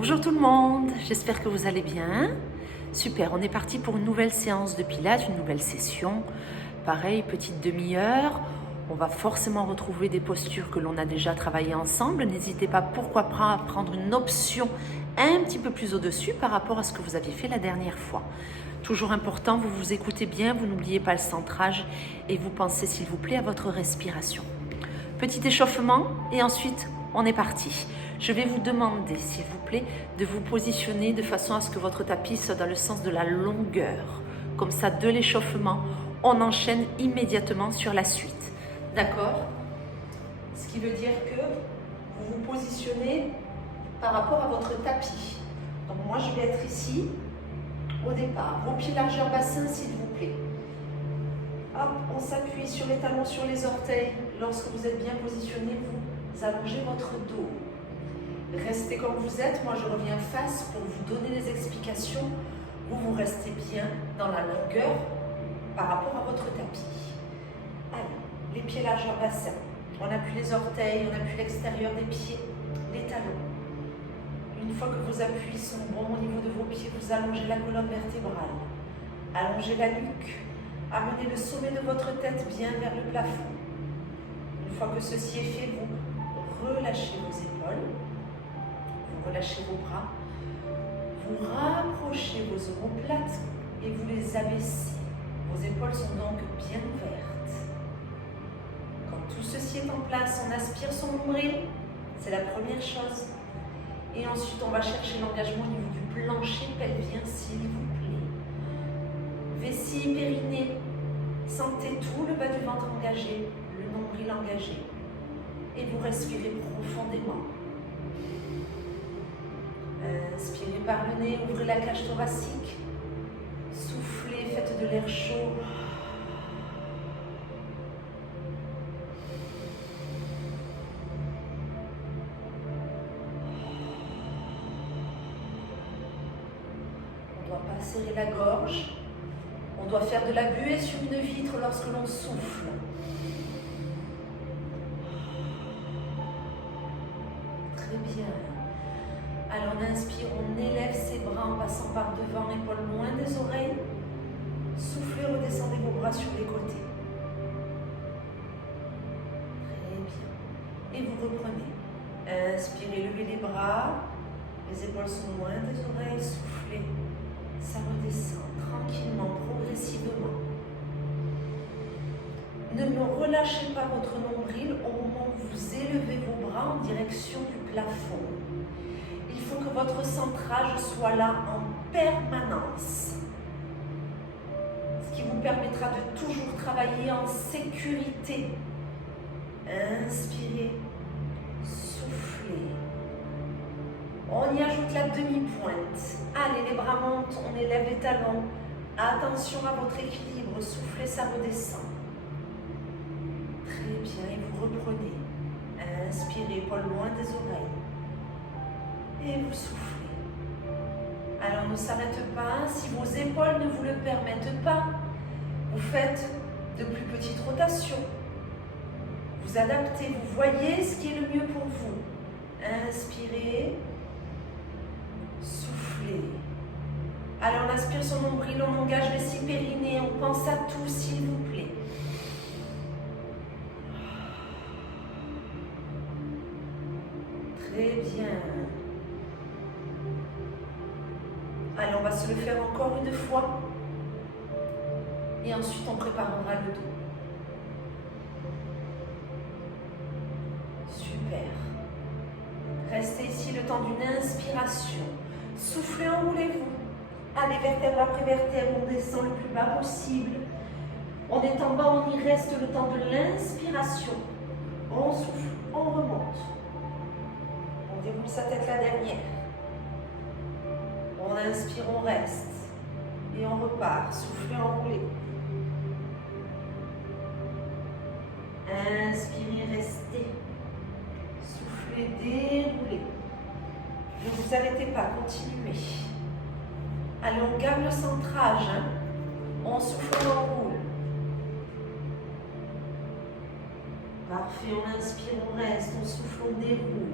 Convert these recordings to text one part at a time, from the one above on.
Bonjour tout le monde, j'espère que vous allez bien. Super, on est parti pour une nouvelle séance de pilates, une nouvelle session. Pareil, petite demi-heure. On va forcément retrouver des postures que l'on a déjà travaillées ensemble. N'hésitez pas, pourquoi pas, à prendre une option un petit peu plus au-dessus par rapport à ce que vous aviez fait la dernière fois. Toujours important, vous vous écoutez bien, vous n'oubliez pas le centrage et vous pensez s'il vous plaît à votre respiration. Petit échauffement et ensuite on est parti. Je vais vous demander, s'il vous plaît, de vous positionner de façon à ce que votre tapis soit dans le sens de la longueur. Comme ça, de l'échauffement, on enchaîne immédiatement sur la suite. D'accord? Ce qui veut dire que vous vous positionnez par rapport à votre tapis. Donc moi, je vais être ici au départ. Vos pieds largeur bassin, s'il vous plaît. Hop, on s'appuie sur les talons, sur les orteils. Lorsque vous êtes bien positionné, vous allongez votre dos. Restez comme vous êtes. Moi, je reviens face pour vous donner des explications. Vous restez bien dans la longueur par rapport à votre tapis. Allez, les pieds largeur bassin. On appuie les orteils, on appuie l'extérieur des pieds, les talons. Une fois que vos appuis sont bons au niveau de vos pieds, vous allongez la colonne vertébrale. Allongez la nuque. Amenez le sommet de votre tête bien vers le plafond. Une fois que ceci est fait, vous relâchez vos épaules, vous relâchez vos bras, vous rapprochez vos omoplates et vous les abaissez. Vos épaules sont donc bien ouvertes. Quand tout ceci est en place, on aspire son nombril, c'est la première chose. Et ensuite, on va chercher l'engagement au niveau du plancher pelvien, s'il vous plaît. Vessie, périnée, sentez tout le bas du ventre engagé, le nombril engagé. Et vous respirez profondément. Inspirez par le nez, ouvrez la cage thoracique. Soufflez, faites de l'air chaud. On ne doit pas serrer la gorge. On doit faire de la buée sur une vitre lorsque l'on souffle. Très bien. Alors on inspire, on élève ses bras en passant par devant, épaules loin des oreilles. Soufflez, redescendez vos bras sur les côtés. Très bien. Et vous reprenez. Inspirez, levez les bras. Les épaules sont loin des oreilles. Soufflez. Ça redescend tranquillement, progressivement. Ne me relâchez pas votre nombril au moment où vous élevez vos bras en direction du plafond. Il faut que votre centrage soit là en permanence. Ce qui vous permettra de toujours travailler en sécurité. Inspirez, soufflez. On y ajoute la demi-pointe. Allez, les bras montent, on élève les talons. Attention à votre équilibre, soufflez, ça redescend. Très bien, et vous reprenez. Inspirez, épaules loin des oreilles. Et vous soufflez. Alors ne s'arrête pas, si vos épaules ne vous le permettent pas, vous faites de plus petites rotations. Vous adaptez, vous voyez ce qui est le mieux pour vous. Inspirez. Soufflez. Alors on aspire son nombril, on engage le six périnée, on pense à tout s'il vous plaît. Très bien. Allez, on va se le faire encore une fois. Et ensuite on préparera le dos. Super. Restez ici le temps d'une inspiration. Soufflez, enroulez-vous. Allez, vertèbre après vertèbre, on descend le plus bas possible. On est en bas, on y reste le temps de l'inspiration. On souffle, on remonte. On déroule sa tête la dernière. On inspire, on reste. Et on repart. Soufflez, enroulez. Inspirez, restez. Soufflez, déroulez. Ne vous arrêtez pas, continuez. Allez, on garde le centrage. On souffle, on enroule. Parfait, on inspire, on reste, on souffle, on déroule.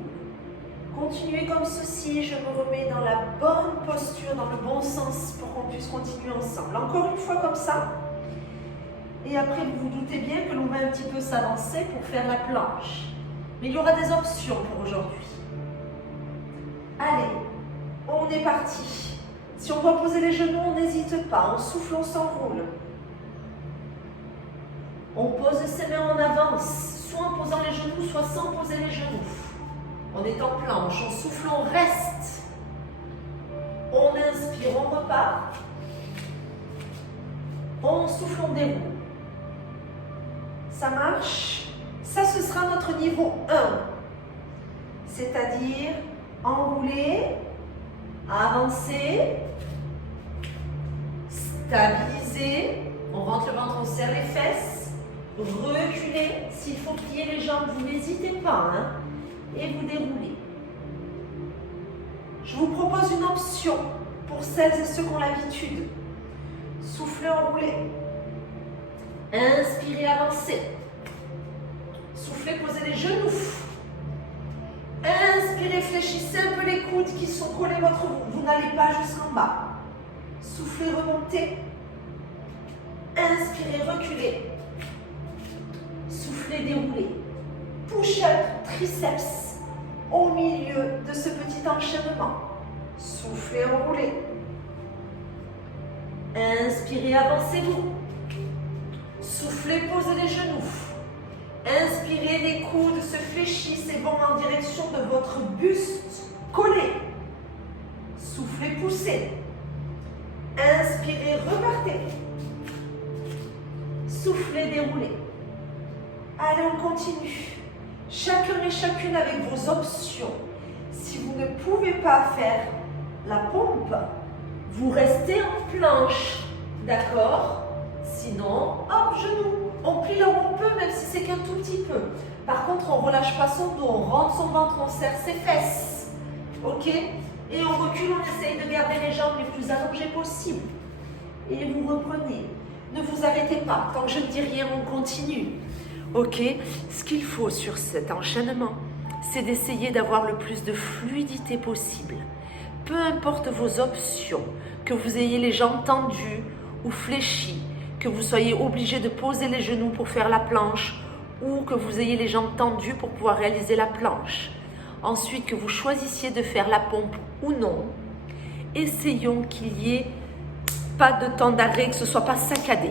Continuez comme ceci, je me remets dans la bonne posture, dans le bon sens pour qu'on puisse continuer ensemble. Encore une fois comme ça. Et après, vous vous doutez bien que l'on va un petit peu s'avancer pour faire la planche. Mais il y aura des options pour aujourd'hui. Allez, on est parti. Si on doit poser les genoux, on n'hésite pas. On souffle, on s'enroule. On pose ses mains, on avance. Soit en posant les genoux, soit sans poser les genoux. On est en planche, on souffle, on reste. On inspire, on repart. On souffle, on déroule. Ça marche? Ça, ce sera notre niveau 1. C'est-à-dire enrouler, avancer, stabiliser. On rentre le ventre, on serre les fesses. Reculer. S'il faut plier les jambes, vous n'hésitez pas. Hein, et vous déroulez. Je vous propose une option pour celles et ceux qui ont l'habitude. Soufflez, enroulez. Inspirez, avancez. Soufflez, posez les genoux. Inspirez, fléchissez un peu les coudes qui sont collés à votre ventre. Vous n'allez pas jusqu'en bas. Soufflez, remontez. Inspirez, reculez. Soufflez, déroulez. Push-up, triceps au milieu de ce petit enchaînement. Soufflez, enroulez. Inspirez, avancez-vous. Soufflez, posez les genoux. Inspirez, les coudes se fléchissent et vont en direction de votre buste collé. Soufflez, poussez. Inspirez, repartez. Soufflez, déroulez. Allez, on continue. Chacun et chacune avec vos options. Si vous ne pouvez pas faire la pompe, vous restez en planche. D'accord? Sinon, hop, genoux. On plie là où on peut, même si c'est qu'un tout petit peu. Par contre, on ne relâche pas son dos, on rentre son ventre, on serre ses fesses. Ok? Et on recule, on essaye de garder les jambes les plus allongées possible. Et vous reprenez. Ne vous arrêtez pas. Tant que je ne dis rien, on continue. Ok? Ce qu'il faut sur cet enchaînement, c'est d'essayer d'avoir le plus de fluidité possible. Peu importe vos options, que vous ayez les jambes tendues ou fléchies, que vous soyez obligé de poser les genoux pour faire la planche ou que vous ayez les jambes tendues pour pouvoir réaliser la planche. Ensuite, que vous choisissiez de faire la pompe ou non, essayons qu'il n'y ait pas de temps d'arrêt, que ce ne soit pas saccadé.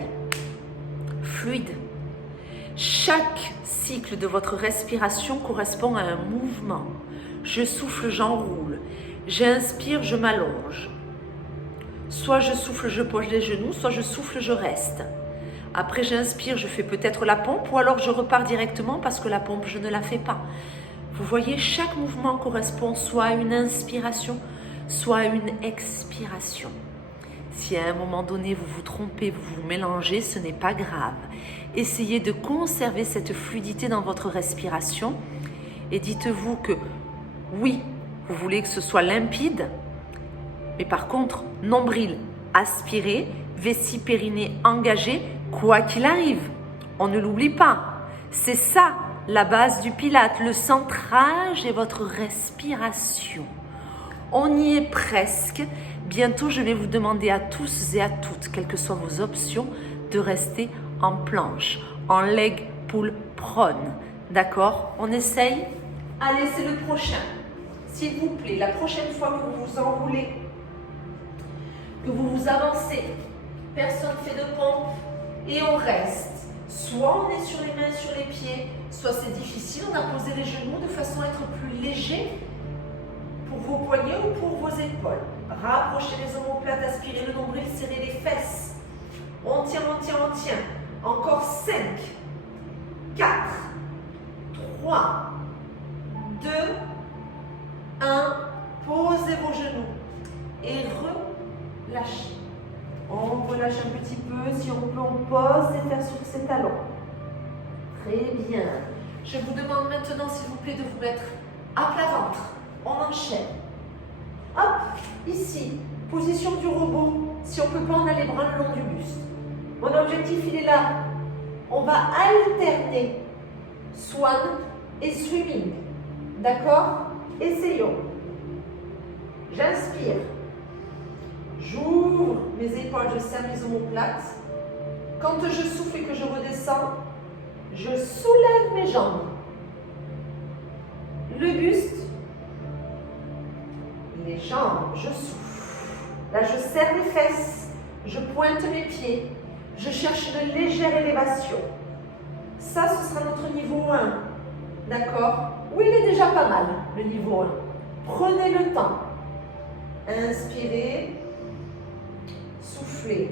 Fluide. Chaque cycle de votre respiration correspond à un mouvement. Je souffle, j'enroule. J'inspire, je m'allonge. Soit je souffle, je pose les genoux, soit je souffle, je reste. Après, j'inspire, je fais peut-être la pompe ou alors je repars directement parce que la pompe, je ne la fais pas. Vous voyez, chaque mouvement correspond soit à une inspiration, soit à une expiration. Si à un moment donné, vous vous trompez, vous vous mélangez, ce n'est pas grave. Essayez de conserver cette fluidité dans votre respiration et dites-vous que oui, vous voulez que ce soit limpide, mais par contre, nombril aspiré, vessie périnée engagée, quoi qu'il arrive. On ne l'oublie pas. C'est ça la base du Pilate, le centrage et votre respiration. On y est presque. Bientôt, je vais vous demander à tous et à toutes, quelles que soient vos options, de rester en planche, en leg pull prone. D'accord? On essaye? Allez, c'est le prochain. S'il vous plaît, la prochaine fois que vous vous enroulez, que vous vous avancez, personne ne fait de pompe et on reste. Soit on est sur les mains, sur les pieds, soit c'est difficile, on a posé les genoux de façon à être plus léger pour vos poignets ou pour vos épaules. Rapprochez les omoplates, aspirez le nombril, serrez les fesses. On tient, on tient, on tient. Encore 5, 4, 3, 2, 1. Posez vos genoux et relâchez. On relâche un petit peu. Si on peut, on pose les fesses sur ses talons. Très bien. Je vous demande maintenant, s'il vous plaît, de vous mettre à plat ventre. On enchaîne. Hop, ici, position du robot. Si on ne peut pas, on a les bras le long du buste. Mon objectif, il est là. On va alterner swan et swimming. D'accord? Essayons. J'inspire. J'ouvre mes épaules, je serre mes omoplates. Quand je souffle et que je redescends, je soulève mes jambes. Le buste. Les jambes, je souffle. Là, je serre les fesses. Je pointe mes pieds. Je cherche une légère élévation. Ça, ce sera notre niveau 1. D'accord? Oui, il est déjà pas mal, le niveau 1. Prenez le temps. Inspirez. Soufflez.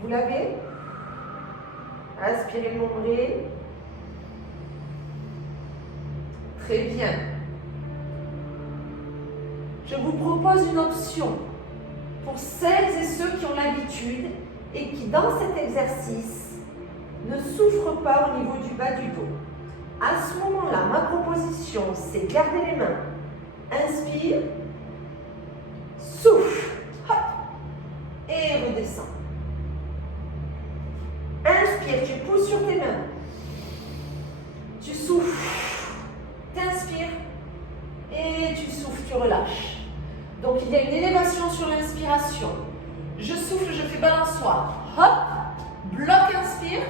Vous l'avez? Aspirez le nombril. Très bien. Je vous propose une option pour celles et ceux qui ont l'habitude et qui, dans cet exercice, ne souffrent pas au niveau du bas du dos. À ce moment-là, ma proposition, c'est garder les mains. Inspire, souffle, hop, et redescends. Inspire, tu pousses sur tes mains. Tu souffles, t'inspires et tu souffles, tu relâches. Donc il y a une élévation sur l'inspiration. Je souffle, je fais balançoire. Hop, bloc, inspire,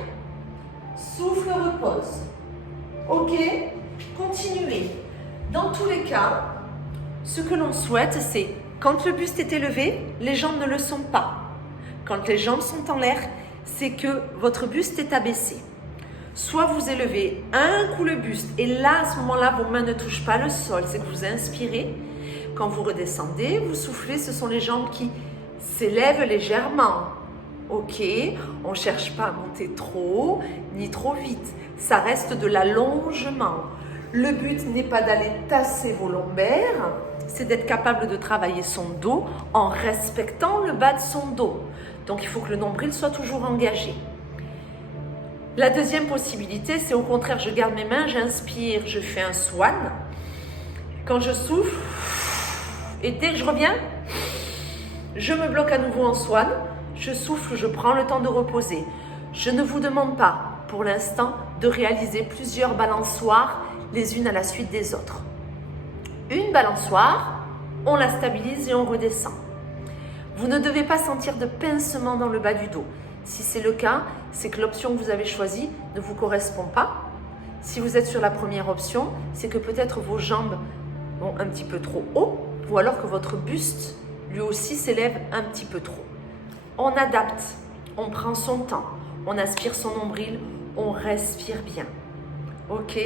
souffle, repose. Ok, continuez. Dans tous les cas, ce que l'on souhaite, c'est quand le buste est élevé, les jambes ne le sont pas. Quand les jambes sont en l'air, c'est que votre buste est abaissé. Soit vous élevez un coup le buste et là, à ce moment-là, vos mains ne touchent pas le sol, c'est que vous inspirez. Quand vous redescendez, vous soufflez, ce sont les jambes qui s'élèvent légèrement. Ok, on ne cherche pas à monter trop ni trop vite. Ça reste de l'allongement. Le but n'est pas d'aller tasser vos lombaires, c'est d'être capable de travailler son dos en respectant le bas de son dos. Donc il faut que le nombril soit toujours engagé. La deuxième possibilité, c'est au contraire, je garde mes mains, j'inspire, je fais un swan. Quand je souffle, et dès que je reviens, je me bloque à nouveau en swan. Je souffle, je prends le temps de reposer. Je ne vous demande pas, pour l'instant, de réaliser plusieurs balançoires les unes à la suite des autres. Une balançoire, on la stabilise et on redescend. Vous ne devez pas sentir de pincement dans le bas du dos. Si c'est le cas, c'est que l'option que vous avez choisie ne vous correspond pas. Si vous êtes sur la première option, c'est que peut-être vos jambes vont un petit peu trop haut ou alors que votre buste, lui aussi, s'élève un petit peu trop. On adapte, on prend son temps, on aspire son nombril, on respire bien. Ok?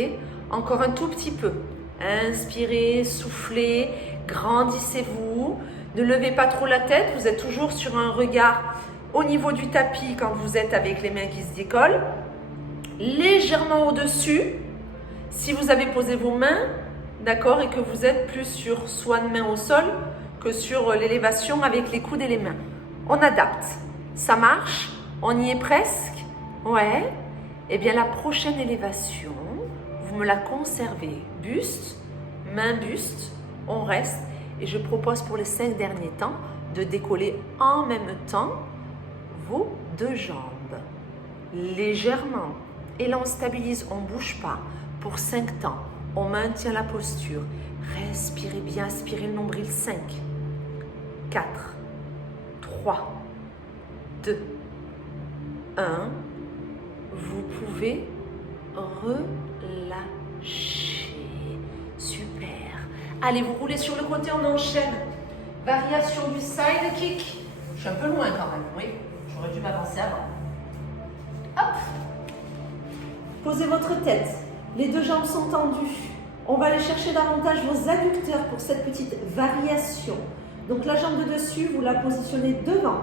Encore un tout petit peu. Inspirez, soufflez, grandissez-vous. Ne levez pas trop la tête, vous êtes toujours sur un regard au niveau du tapis quand vous êtes avec les mains qui se décollent. Légèrement au-dessus, si vous avez posé vos mains, d'accord, et que vous êtes plus sur swan main au sol que sur l'élévation avec les coudes et les mains. On adapte. Ça marche? On y est presque? Ouais. Eh bien, la prochaine élévation, vous me la conservez. Buste, main, buste, on reste. Et je propose pour les 5 derniers temps de décoller en même temps vos deux jambes. Légèrement. Et là, on stabilise, on ne bouge pas. Pour 5 temps, on maintient la posture. Respirez bien, aspirez le nombril. 5, 4, 3, 2, 1. Vous pouvez relâcher. Super. Allez, vous roulez sur le côté, on enchaîne. Variation du side kick. Je suis un peu loin quand même, oui. J'aurais dû m'avancer avant. Hop. Posez votre tête. Les deux jambes sont tendues. On va aller chercher davantage vos adducteurs pour cette petite variation. Donc la jambe de dessus, vous la positionnez devant.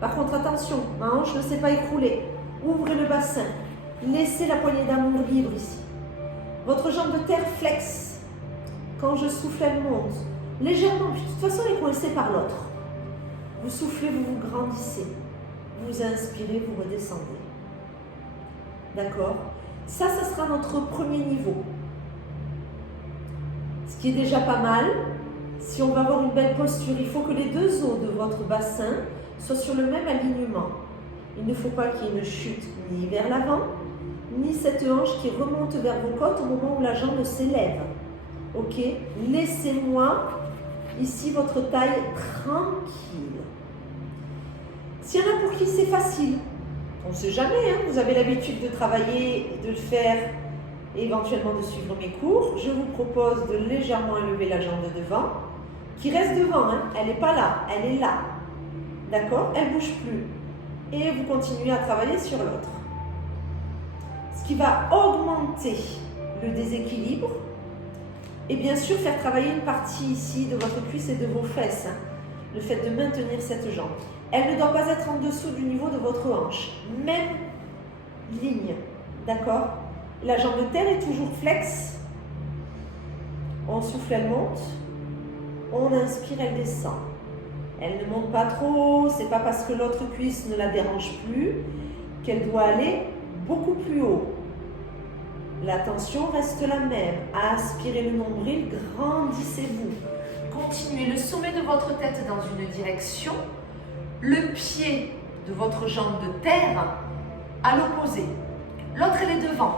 Par contre, attention, ma hanche ne s'est pas écroulée. Ouvrez le bassin. Laissez la poignée d'amour libre ici. Votre jambe de terre flex. Quand je souffle, elle monte. Légèrement, de toute façon, elle est coincée par l'autre. Vous soufflez, vous vous grandissez. Vous inspirez, vous redescendez. D'accord? Ça sera notre premier niveau. Ce qui est déjà pas mal. Si on va avoir une belle posture, il faut que les deux os de votre bassin soient sur le même alignement. Il ne faut pas qu'il y ait une chute ni vers l'avant, ni cette hanche qui remonte vers vos côtes au moment où la jambe s'élève. Ok? Laissez-moi ici votre taille tranquille. S'il y en a pour qui c'est facile, on ne sait jamais, hein, vous avez l'habitude de travailler, de le faire et éventuellement de suivre mes cours, je vous propose de légèrement élever la jambe de devant, qui reste devant, hein, elle n'est pas là, elle est là. D'accord? Elle ne bouge plus. Et vous continuez à travailler sur l'autre. Ce qui va augmenter le déséquilibre et bien sûr faire travailler une partie ici de votre cuisse et de vos fesses. Hein, le fait de maintenir cette jambe. Elle ne doit pas être en dessous du niveau de votre hanche. Même ligne. D'accord? La jambe de terre est toujours flex. On souffle, elle monte. On inspire, elle descend. Elle ne monte pas trop. C'est pas parce que l'autre cuisse ne la dérange plus qu'elle doit aller beaucoup plus haut. La tension reste la même. Aspirez le nombril, grandissez-vous. Continuez le sommet de votre tête dans une direction, le pied de votre jambe de terre à l'opposé. L'autre, elle est devant.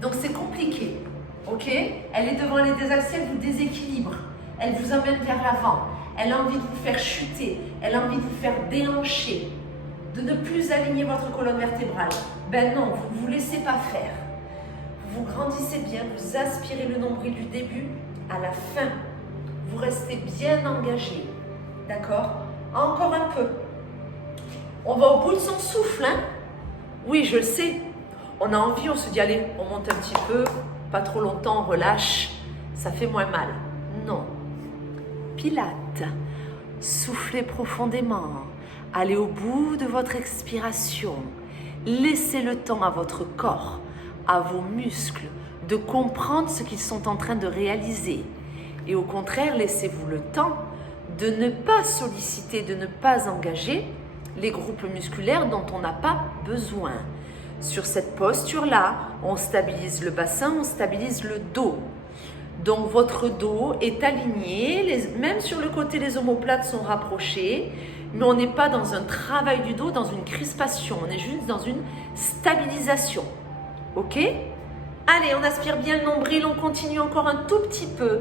Donc c'est compliqué. Ok? Elle est devant, elle est désaxée, elle vous déséquilibre. Elle vous amène vers l'avant. Elle a envie de vous faire chuter. Elle a envie de vous faire déhancher. De ne plus aligner votre colonne vertébrale. Ben non, vous ne vous laissez pas faire. Vous grandissez bien, vous aspirez le nombril du début à la fin. Vous restez bien engagé. D'accord? Encore un peu. On va au bout de son souffle, hein? Oui, je le sais. On a envie, on se dit, allez, on monte un petit peu, pas trop longtemps, on relâche, ça fait moins mal. Non. Pilates. Soufflez profondément. Allez au bout de votre expiration. Laissez le temps à votre corps, à vos muscles, de comprendre ce qu'ils sont en train de réaliser. Et au contraire, laissez-vous le temps de ne pas solliciter, de ne pas engager les groupes musculaires dont on n'a pas besoin. Sur cette posture-là, on stabilise le bassin, on stabilise le dos. Donc votre dos est aligné, même sur le côté les omoplates sont rapprochés, mais on n'est pas dans un travail du dos, dans une crispation, on est juste dans une stabilisation. Ok? Allez, on aspire bien le nombril, on continue encore un tout petit peu.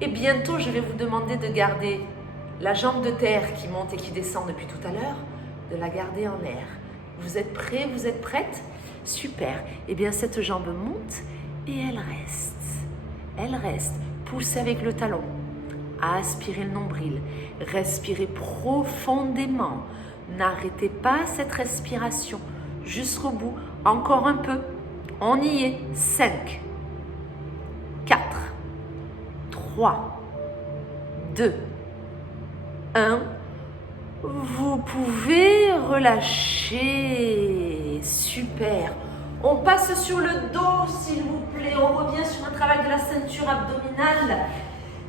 Et bientôt, je vais vous demander de garder la jambe de terre qui monte et qui descend depuis tout à l'heure, de la garder en l'air. Vous êtes prêts? Vous êtes prêtes? Super. Eh bien, cette jambe monte et elle reste. Elle reste. Poussez avec le talon. Aspirez le nombril. Respirez profondément. N'arrêtez pas cette respiration jusqu'au bout. Encore un peu. On y est. 5, 4, 3, 2, 1. Vous pouvez relâcher. Super. On passe sur le dos, s'il vous plaît. On revient sur un travail de la ceinture abdominale.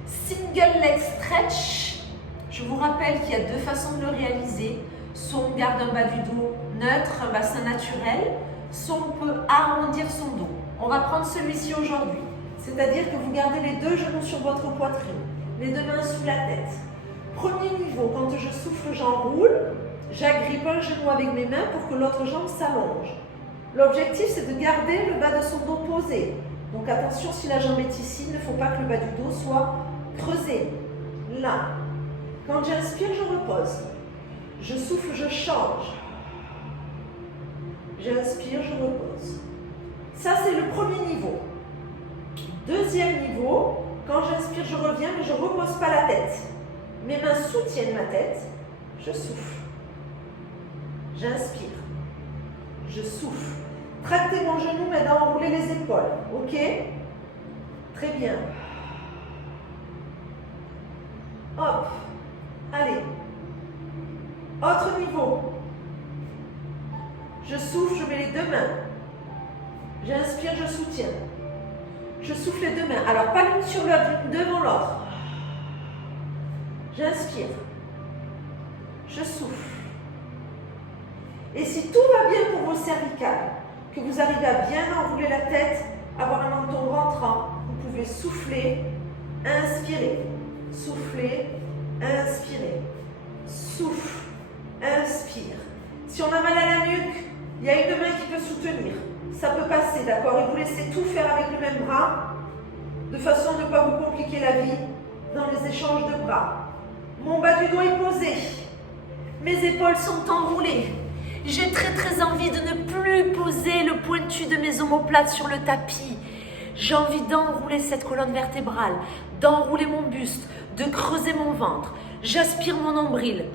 Single leg stretch. Je vous rappelle qu'il y a deux façons de le réaliser. Soit on garde un bas du dos neutre, un bassin naturel, soit on peut arrondir son dos. On va prendre celui-ci aujourd'hui. C'est-à-dire que vous gardez les deux genoux sur votre poitrine, les deux mains sous la tête. Premier niveau, quand je souffle, j'enroule, j'agrippe un genou avec mes mains pour que l'autre jambe s'allonge. L'objectif, c'est de garder le bas de son dos posé. Donc attention, si la jambe est ici, il ne faut pas que le bas du dos soit creusé. Là. Quand j'inspire, je repose. Je souffle, je change. J'inspire, je repose. Ça, c'est le premier niveau. Deuxième niveau, quand j'inspire, je reviens, mais je ne repose pas la tête. Mes mains soutiennent ma tête. Je souffle. J'inspire. Je souffle. Tractez mon genou, mais d'enrouler les épaules. Ok? Très bien. Hop. Allez. Autre niveau. Je souffle, je mets les deux mains. J'inspire, je soutiens. Je souffle les deux mains. Alors, pas l'une sur l'autre, devant l'autre. J'inspire. Je souffle. Et si tout va bien pour vos cervicales, que vous arrivez à bien enrouler la tête, avoir un menton rentrant, vous pouvez souffler, inspirer, souffler, inspirer, souffle, inspire. Si on a mal à la nuque, il y a une main qui peut soutenir. Ça peut passer, d'accord? Et vous laissez tout faire avec le même bras, de façon à ne pas vous compliquer la vie dans les échanges de bras. Mon bas du dos est posé. Mes épaules sont enroulées. J'ai très envie de ne plus poser le pointu de mes omoplates sur le tapis. J'ai envie d'enrouler cette colonne vertébrale, d'enrouler mon buste, de creuser mon ventre. J'aspire mon nombril.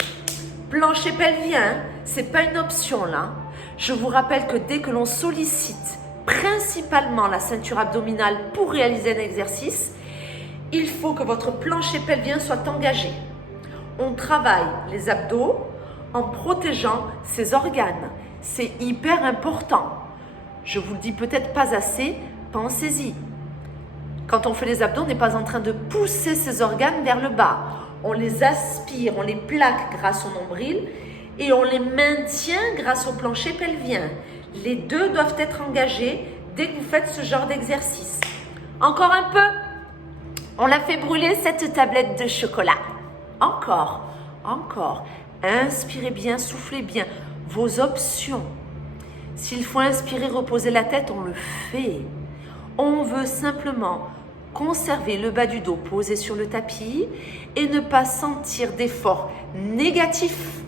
Plancher pelvien, c'est pas une option là. Je vous rappelle que dès que l'on sollicite principalement la ceinture abdominale pour réaliser un exercice, il faut que votre plancher pelvien soit engagé. On travaille les abdos en protégeant ces organes. C'est hyper important. Je vous le dis peut-être pas assez, pensez-y. Quand on fait les abdos, on n'est pas en train de pousser ces organes vers le bas. On les aspire, on les plaque grâce au nombril et on les maintient grâce au plancher pelvien. Les deux doivent être engagés dès que vous faites ce genre d'exercice. Encore un peu. On a fait brûler cette tablette de chocolat. Encore. Inspirez bien, soufflez bien. Vos options. S'il faut inspirer, reposer la tête, on le fait. On veut simplement conserver le bas du dos posé sur le tapis et ne pas sentir d'effort négatif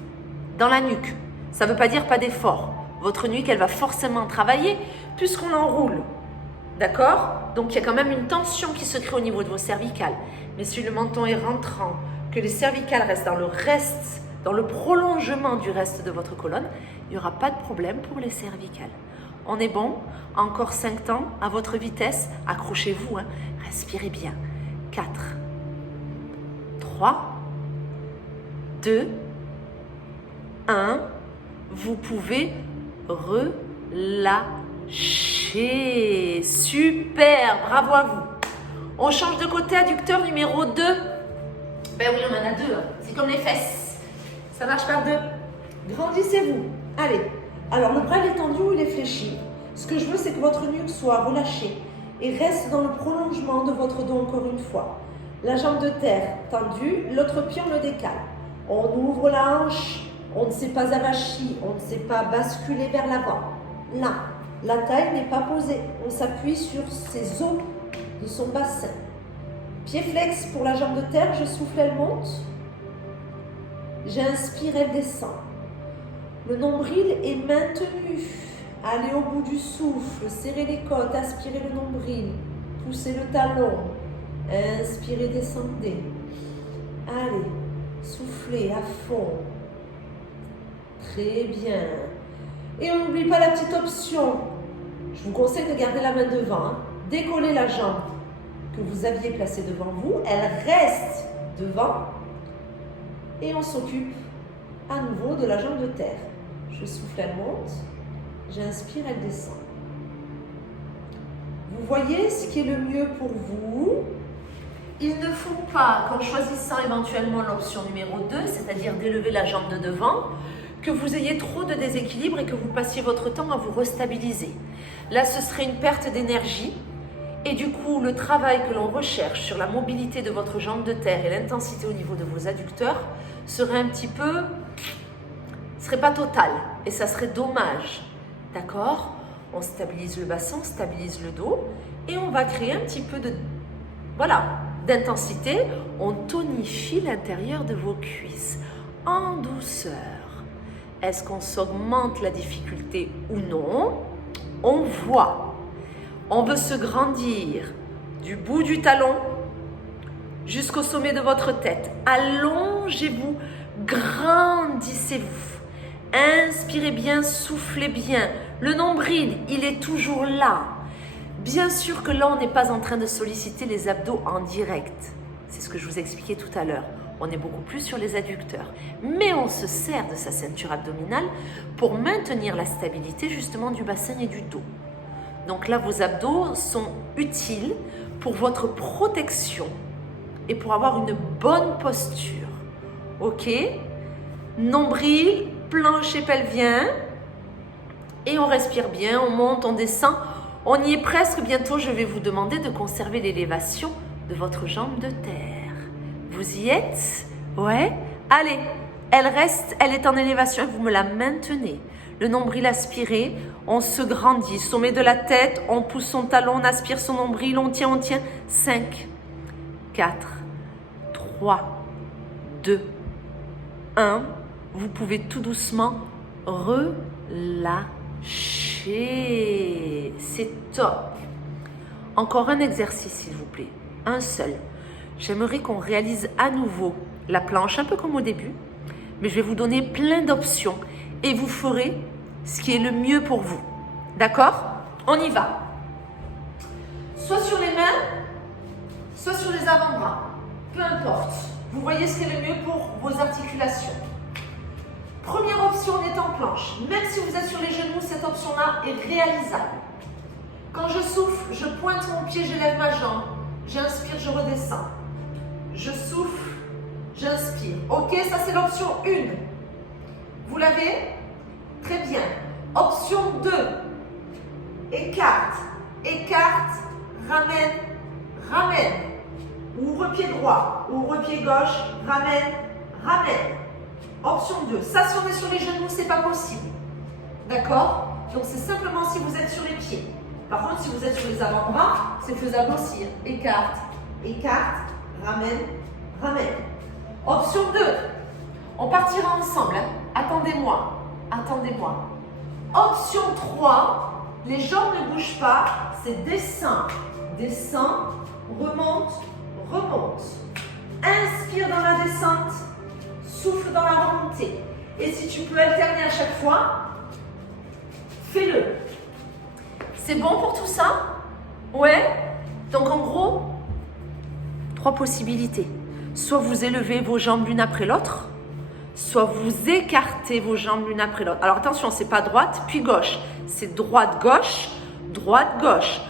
dans la nuque. Ça ne veut pas dire pas d'effort. Votre nuque, elle va forcément travailler puisqu'on l'enroule. D'accord? Donc, il y a quand même une tension qui se crée au niveau de vos cervicales. Mais si le menton est rentrant, que les cervicales restent dans le prolongement du reste de votre colonne, il n'y aura pas de problème pour les cervicales. On est bon? Encore 5 temps à votre vitesse. Accrochez-vous, hein. Respirez bien. 4, 3, 2, 1. Vous pouvez relâcher. Super, bravo à vous. On change de côté, adducteur numéro 2. Ben oui, on en a 2. Hein. C'est comme les fesses. Ça marche par 2. Grandissez-vous. Allez. Alors, le bras il est tendu ou il est fléchi. Ce que je veux, c'est que votre nuque soit relâchée et reste dans le prolongement de votre dos encore une fois. La jambe de terre tendue, l'autre pied, on le décale. On ouvre la hanche, on ne s'est pas avachi, on ne s'est pas basculé vers l'avant. Là, la taille n'est pas posée. On s'appuie sur ses os de son bassin. Pied flex pour la jambe de terre, je souffle, elle monte. J'inspire, elle descend. Le nombril est maintenu. Allez au bout du souffle, serrez les côtes, aspirez le nombril, poussez le talon, inspirez, descendez. Allez, soufflez à fond. Très bien. Et on n'oublie pas la petite option. Je vous conseille de garder la main devant. Hein. Décollez la jambe que vous aviez placée devant vous. Elle reste devant. Et on s'occupe à nouveau de la jambe de terre. Je souffle, elle monte. J'inspire, elle descend. Vous voyez ce qui est le mieux pour vous. Il ne faut pas, qu'en choisissant éventuellement l'option numéro 2, c'est-à-dire d'élever la jambe de devant, que vous ayez trop de déséquilibre et que vous passiez votre temps à vous restabiliser. Là, ce serait une perte d'énergie. Et du coup, le travail que l'on recherche sur la mobilité de votre jambe de terre et l'intensité au niveau de vos adducteurs serait un petit peu... serait pas total. Et ça serait dommage. D'accord? On stabilise le bassin, on stabilise le dos et on va créer un petit peu d'intensité. On tonifie l'intérieur de vos cuisses en douceur. Est-ce qu'on s'augmente la difficulté ou non? On voit. On veut se grandir du bout du talon jusqu'au sommet de votre tête. Allongez-vous, grandissez-vous. Inspirez bien, soufflez bien. Le nombril, il est toujours là. Bien sûr que là, on n'est pas en train de solliciter les abdos en direct. C'est ce que je vous expliquais tout à l'heure. On est beaucoup plus sur les adducteurs. Mais on se sert de sa ceinture abdominale pour maintenir la stabilité justement du bassin et du dos. Donc là, vos abdos sont utiles pour votre protection et pour avoir une bonne posture. Ok? Nombril, plancher pelvien. Et on respire bien, on monte, on descend. On y est presque. Bientôt, je vais vous demander de conserver l'élévation de votre jambe de terre. Vous y êtes? Ouais? Allez, Elle reste, elle est en élévation et vous me la maintenez. Le nombril aspiré, on se grandit. Sommet de la tête, on pousse son talon, on aspire son nombril, on tient. 5, 4, 3, 2, 1. Vous pouvez tout doucement relâcher. C'est top. Encore un exercice, s'il vous plaît. Un seul. J'aimerais qu'on réalise à nouveau la planche, un peu comme au début. Mais je vais vous donner plein d'options et vous ferez ce qui est le mieux pour vous. D'accord? On y va. Soit sur les mains, soit sur les avant-bras. Peu importe. Vous voyez ce qui est le mieux pour vos articulations. Première option, on est en planche. Même si vous êtes sur les genoux, cette option-là est réalisable. Quand je souffle, je pointe mon pied, j'élève ma jambe. J'inspire, je redescends. Je souffle, j'inspire. Ok, ça c'est l'option 1. Vous l'avez? Très bien. Option 2. Écarte, écarte, ramène, ramène. Ouvre pied droit, ouvre pied gauche, ramène, ramène. Option 2. Ça, si on est sur les genoux, c'est pas possible. D'accord? Donc c'est simplement si vous êtes sur les pieds. Par contre, si vous êtes sur les avant-bras, c'est faisable aussi. Écarte, écarte, ramène, ramène. Option 2. On partira ensemble. Hein. Attendez-moi. Attendez-moi. Option 3. Les jambes ne bougent pas. C'est descend, descend, remonte, remonte. Inspire dans la descente. Souffle dans la remontée. Et si tu peux alterner à chaque fois, fais-le. C'est bon pour tout ça? Ouais? Donc en gros, 3 possibilités. Soit vous élevez vos jambes l'une après l'autre, soit vous écartez vos jambes l'une après l'autre. Alors attention, c'est pas droite puis gauche. C'est droite, gauche, droite, gauche.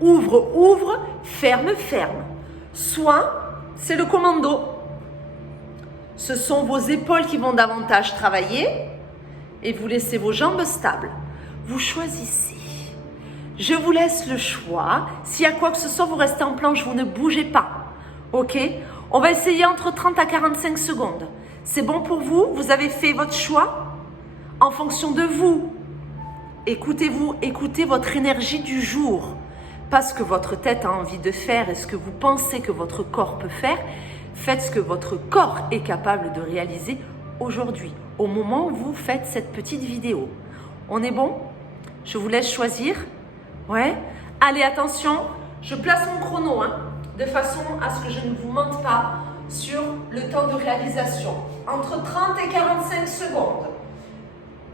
Ouvre, ouvre, ferme, ferme. Soit c'est le commando. Ce sont vos épaules qui vont davantage travailler et vous laissez vos jambes stables. Vous choisissez. Je vous laisse le choix. S'il y a quoi que ce soit, vous restez en planche, vous ne bougez pas. Ok? On va essayer entre 30 à 45 secondes. C'est bon pour vous? Vous avez fait votre choix en fonction de vous. Écoutez-vous, écoutez votre énergie du jour. Pas ce que votre tête a envie de faire et ce que vous pensez que votre corps peut faire. Faites ce que votre corps est capable de réaliser aujourd'hui, au moment où vous faites cette petite vidéo. On est bon? Je vous laisse choisir. Ouais. Allez, attention, je place mon chrono, de façon à ce que je ne vous mente pas sur le temps de réalisation. Entre 30 et 45 secondes.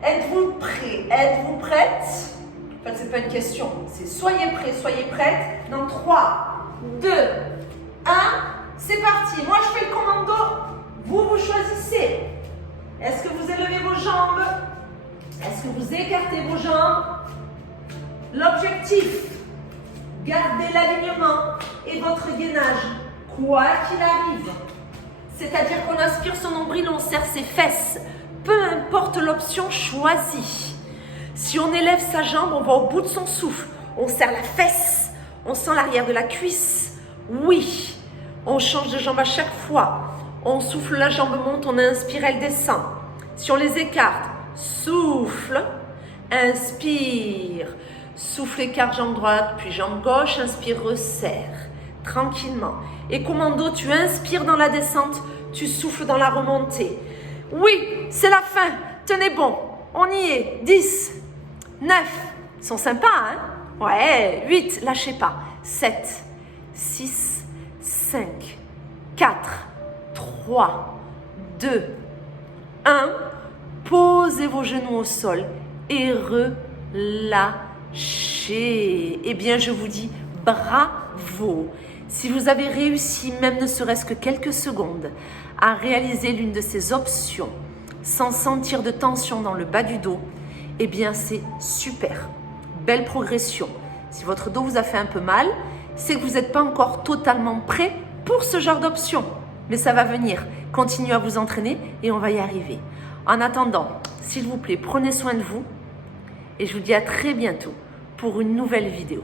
Êtes-vous prêts? Êtes-vous prêtes? En fait, c'est pas une question, c'est soyez prêts, soyez prêtes. Dans 3, 2, 1, c'est parti. Moi, je fais le commando. Vous choisissez. Est-ce que vous élevez vos jambes? Est-ce que vous écartez vos jambes? L'objectif, gardez l'alignement et votre gainage, quoi qu'il arrive. C'est-à-dire qu'on aspire son nombril, on serre ses fesses. Peu importe l'option choisie. Si on élève sa jambe, on va au bout de son souffle. On serre la fesse, on sent l'arrière de la cuisse. Oui, on change de jambe à chaque fois. On souffle, la jambe monte, on inspire, elle descend. Si on les écarte, souffle, inspire. Souffle, écarte, jambe droite, puis jambe gauche, inspire, resserre. Tranquillement. Et commando, tu inspires dans la descente, tu souffles dans la remontée. Oui, c'est la fin. Tenez bon, on y est. 10, 9, ils sont sympas, hein? Ouais, 8, lâchez pas. 7, 6, 5, 4, 3, 2, 1. Posez vos genoux au sol et relâchez. Eh bien, je vous dis bravo. Si vous avez réussi, même ne serait-ce que quelques secondes, à réaliser l'une de ces options sans sentir de tension dans le bas du dos, eh bien, c'est super. Belle progression. Si votre dos vous a fait un peu mal, c'est que vous n'êtes pas encore totalement prêt pour ce genre d'option. Mais ça va venir. Continuez à vous entraîner et on va y arriver. En attendant, s'il vous plaît, prenez soin de vous et je vous dis à très bientôt pour une nouvelle vidéo.